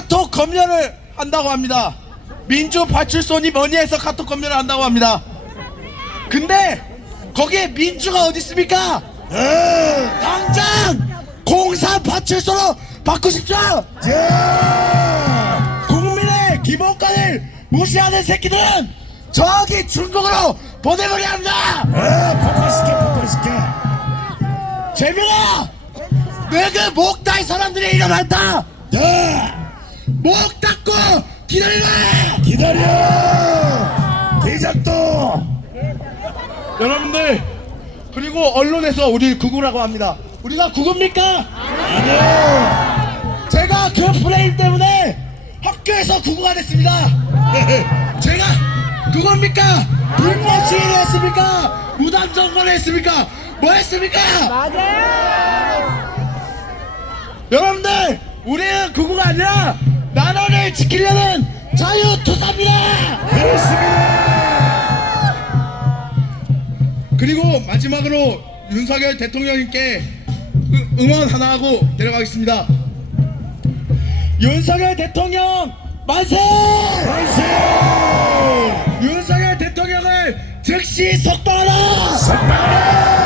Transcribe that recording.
카톡 검열을 한다고 합니다. 민주 파출소니 뭐니 해서 카톡 검열을 한다고 합니다. 근데 거기에 민주가 어디 있습니까? 당장 공산 파출소로 바꾸십시오. 국민의 기본권을 무시하는 새끼들은 저기 중국으로 보내버려야 합니다. 포커스케 포커스케 재민아, 내가 목 다이 사람들이 일어났다. 네 목 닫고 기다려. 기다려 대작도 여러분들 그리고 언론에서 우리 구구라고 합니다. 우리가 구구입니까? 아니요 제가 그 프레임 때문에 학교에서 구구가 됐습니다. 제가 그겁니까? 불법 시위를 했습니까? 무단 점거를 했습니까? 뭐 했습니까? 여러분들 우리는 구구가 아니라 나라를 지키려는 자유투사입니다. 그렇습니다 그리고 마지막으로 윤석열 대통령님께 응- 응원 하나 하고 내려가겠습니다. 윤석열 대통령 만세! 만세 윤석열 대통령을 즉시 석방하라! 석방하라